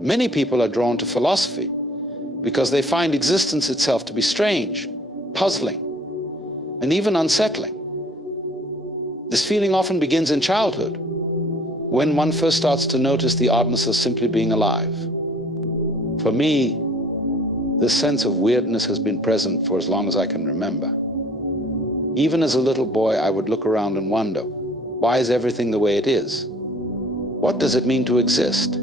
Many people are drawn to philosophy because they find existence itself to be strange, puzzling, and even unsettling. This feeling often begins in childhood, when one first starts to notice the oddness of simply being alive. For me, this sense of weirdness has been present for as long as I can remember. Even as a little boy, I would look around and wonder, why is everything the way it is? What does it mean to exist?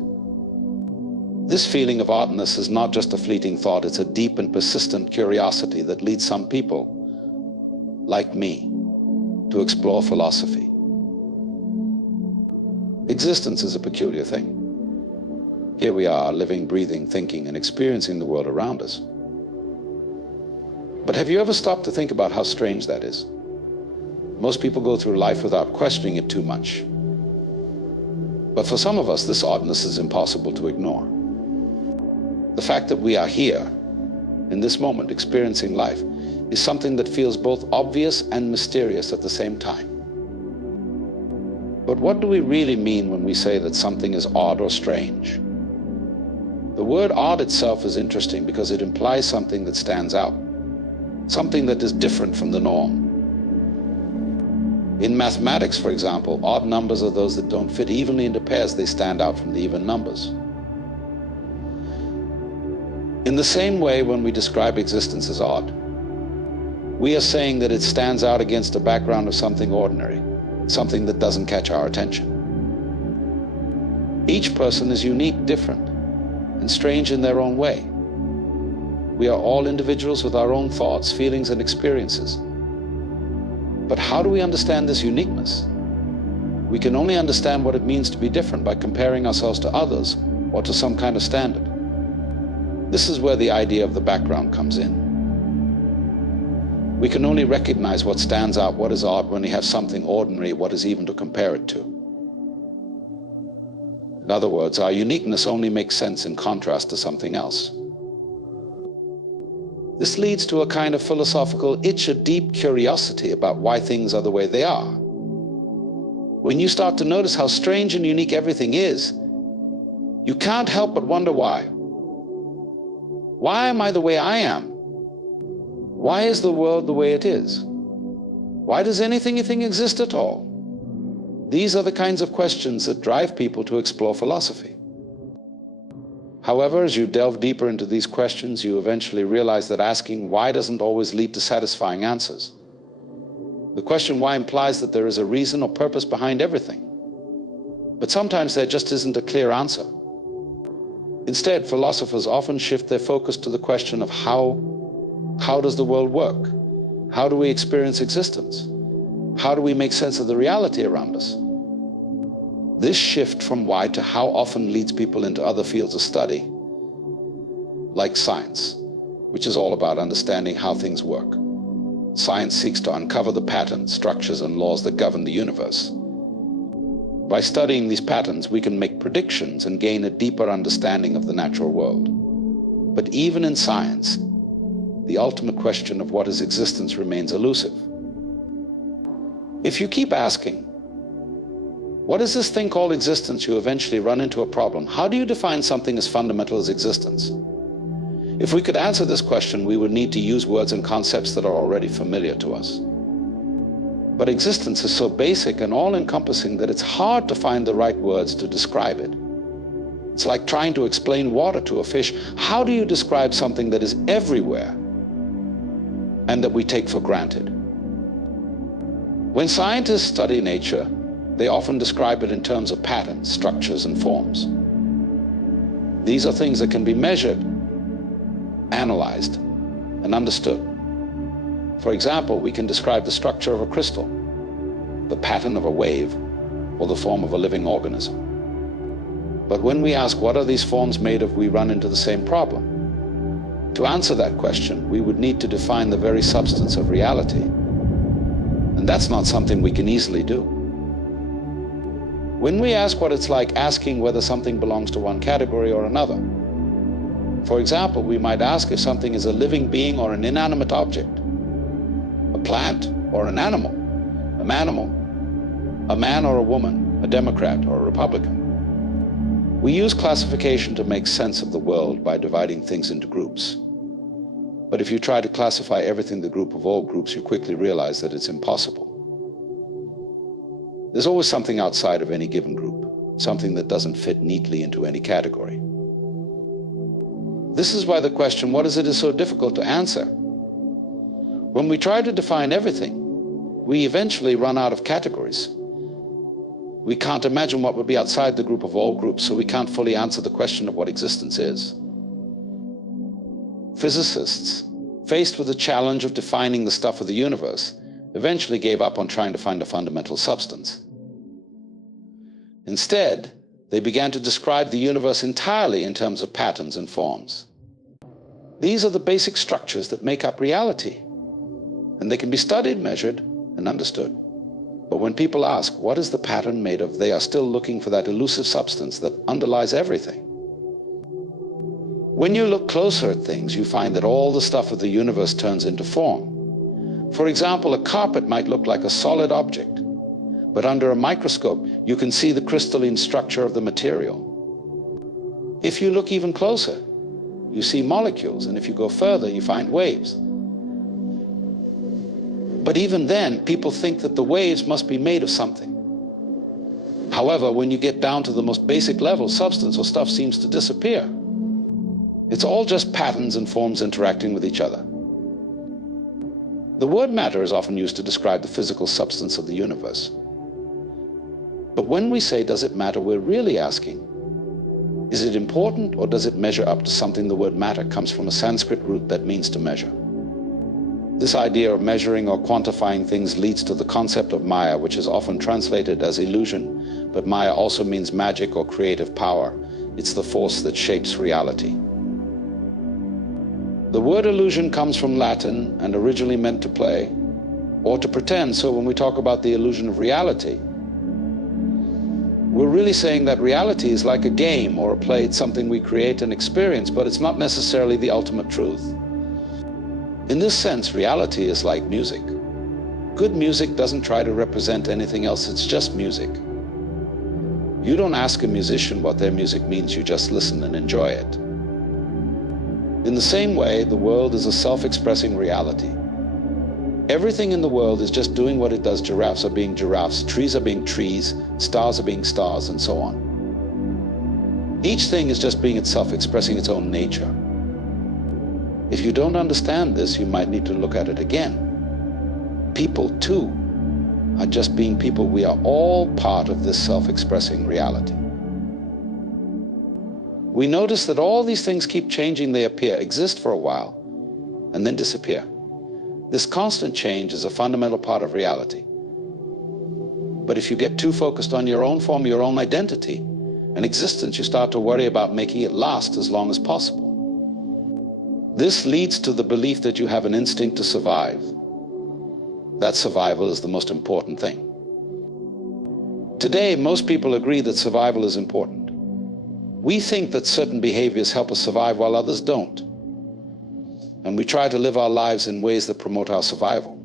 This feeling of oddness is not just a fleeting thought, it's a deep and persistent curiosity that leads some people, like me, to explore philosophy. Existence is a peculiar thing. Here we are, living, breathing, thinking, and experiencing the world around us. But have you ever stopped to think about how strange that is? Most people go through life without questioning it too much. But for some of us, this oddness is impossible to ignore. The fact that we are here, in this moment, experiencing life, is something that feels both obvious and mysterious at the same time. But what do we really mean when we say that something is odd or strange? The word odd itself is interesting because it implies something that stands out, something that is different from the norm. In mathematics, for example, odd numbers are those that don't fit evenly into pairs. They stand out from the even numbers. In the same way, when we describe existence as odd, we are saying that it stands out against a background of something ordinary, something that doesn't catch our attention. Each person is unique, different, and strange in their own way. We are all individuals with our own thoughts, feelings, and experiences. But how do we understand this uniqueness? We can only understand what it means to be different by comparing ourselves to others or to some kind of standard. This is where the idea of the background comes in. We can only recognize what stands out, what is odd, when we have something ordinary, what is even to compare it to. In other words, our uniqueness only makes sense in contrast to something else. This leads to a kind of philosophical itch, a deep curiosity about why things are the way they are. When you start to notice how strange and unique everything is, you can't help but wonder why. Why am I the way I am? Why is the world the way it is? Why does anything exist at all? These are the kinds of questions that drive people to explore philosophy. However, as you delve deeper into these questions, you eventually realize that asking why doesn't always lead to satisfying answers. The question why implies that there is a reason or purpose behind everything. But sometimes there just isn't a clear answer. Instead, philosophers often shift their focus to the question of how does the world work? How do we experience existence? How do we make sense of the reality around us? This shift from why to how often leads people into other fields of study, like science, which is all about understanding how things work. Science seeks to uncover the patterns, structures, and laws that govern the universe. By studying these patterns, we can make predictions and gain a deeper understanding of the natural world. But even in science, the ultimate question of what is existence remains elusive. If you keep asking, what is this thing called existence, you eventually run into a problem. How do you define something as fundamental as existence? If we could answer this question, we would need to use words and concepts that are already familiar to us. But existence is so basic and all-encompassing that it's hard to find the right words to describe it. It's like trying to explain water to a fish. How do you describe something that is everywhere and that we take for granted? When scientists study nature, they often describe it in terms of patterns, structures, and forms. These are things that can be measured, analyzed, and understood. For example, we can describe the structure of a crystal, the pattern of a wave, or the form of a living organism. But when we ask what are these forms made of, we run into the same problem. To answer that question, we would need to define the very substance of reality. And that's not something we can easily do. When we ask what it's like asking whether something belongs to one category or another, for example, we might ask if something is a living being or an inanimate object, a plant or an animal, a man or a woman, a Democrat or a Republican. We use classification to make sense of the world by dividing things into groups. But if you try to classify everything in the group of all groups, you quickly realize that it's impossible. There's always something outside of any given group, something that doesn't fit neatly into any category. This is why the question, what is it, is so difficult to answer. When we try to define everything, we eventually run out of categories. We can't imagine what would be outside the group of all groups, so we can't fully answer the question of what existence is. Physicists, faced with the challenge of defining the stuff of the universe, eventually gave up on trying to find a fundamental substance. Instead, they began to describe the universe entirely in terms of patterns and forms. These are the basic structures that make up reality, and they can be studied, measured, and understood. But when people ask, what is the pattern made of, they are still looking for that elusive substance that underlies everything. When you look closer at things, you find that all the stuff of the universe turns into form. For example, a carpet might look like a solid object, but under a microscope, you can see the crystalline structure of the material. If you look even closer, you see molecules, and if you go further, you find waves. But even then, people think that the waves must be made of something. However, when you get down to the most basic level, substance or stuff seems to disappear. It's all just patterns and forms interacting with each other. The word matter is often used to describe the physical substance of the universe. But when we say, does it matter, we're really asking, is it important, or does it measure up to something? The word matter comes from a Sanskrit root that means to measure. This idea of measuring or quantifying things leads to the concept of Maya, which is often translated as illusion, but Maya also means magic or creative power. It's the force that shapes reality. The word illusion comes from Latin and originally meant to play or to pretend. So when we talk about the illusion of reality, we're really saying that reality is like a game or a play. It's something we create and experience, but it's not necessarily the ultimate truth. In this sense, reality is like music. Good music doesn't try to represent anything else, it's just music. You don't ask a musician what their music means, you just listen and enjoy it. In the same way, the world is a self-expressing reality. Everything in the world is just doing what it does. Giraffes are being giraffes, trees are being trees, stars are being stars, and so on. Each thing is just being itself, expressing its own nature. If you don't understand this, you might need to look at it again. People, too, are just being people. We are all part of this self-expressing reality. We notice that all these things keep changing. They appear, exist for a while, and then disappear. This constant change is a fundamental part of reality. But if you get too focused on your own form, your own identity, and existence, you start to worry about making it last as long as possible. This leads to the belief that you have an instinct to survive. That survival is the most important thing. Today, most people agree that survival is important. We think that certain behaviors help us survive while others don't. And we try to live our lives in ways that promote our survival.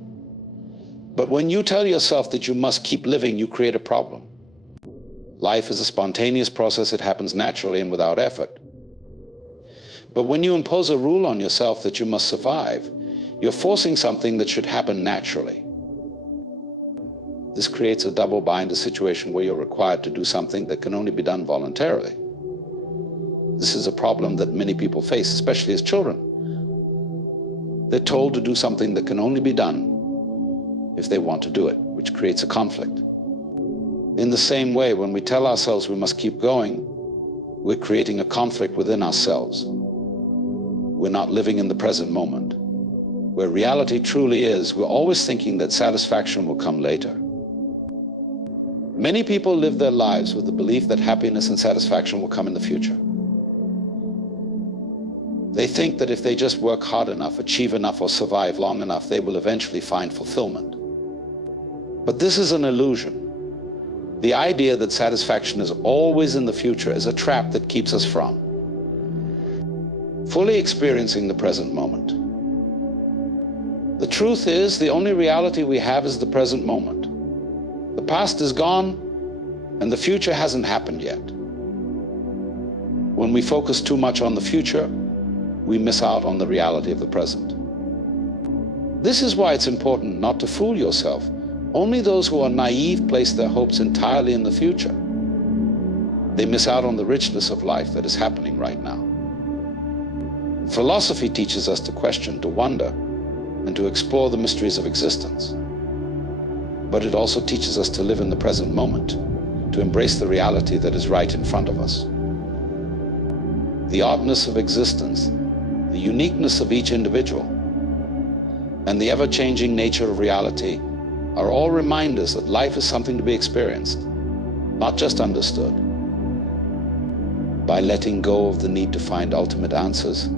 But when you tell yourself that you must keep living, you create a problem. Life is a spontaneous process. It happens naturally and without effort. But when you impose a rule on yourself that you must survive, you're forcing something that should happen naturally. This creates a double bind, a situation where you're required to do something that can only be done voluntarily. This is a problem that many people face, especially as children. They're told to do something that can only be done if they want to do it, which creates a conflict. In the same way, when we tell ourselves we must keep going, we're creating a conflict within ourselves. We're not living in the present moment. Where reality truly is, we're always thinking that satisfaction will come later. Many people live their lives with the belief that happiness and satisfaction will come in the future. They think that if they just work hard enough, achieve enough, or survive long enough, they will eventually find fulfillment. But this is an illusion. The idea that satisfaction is always in the future is a trap that keeps us from fully experiencing the present moment. The truth is, the only reality we have is the present moment. The past is gone, and the future hasn't happened yet. When we focus too much on the future, we miss out on the reality of the present. This is why it's important not to fool yourself. Only those who are naive place their hopes entirely in the future. They miss out on the richness of life that is happening right now. Philosophy teaches us to question, to wonder, and to explore the mysteries of existence. But it also teaches us to live in the present moment, to embrace the reality that is right in front of us. The oddness of existence, the uniqueness of each individual, and the ever-changing nature of reality are all reminders that life is something to be experienced, not just understood. By letting go of the need to find ultimate answers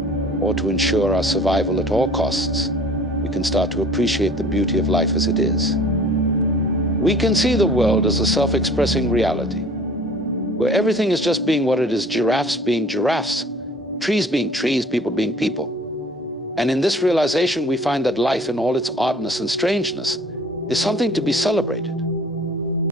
or to ensure our survival at all costs, we can start to appreciate the beauty of life as it is. We can see the world as a self-expressing reality, where everything is just being what it is, giraffes being giraffes, trees being trees, people being people. And in this realization, we find that life in all its oddness and strangeness is something to be celebrated.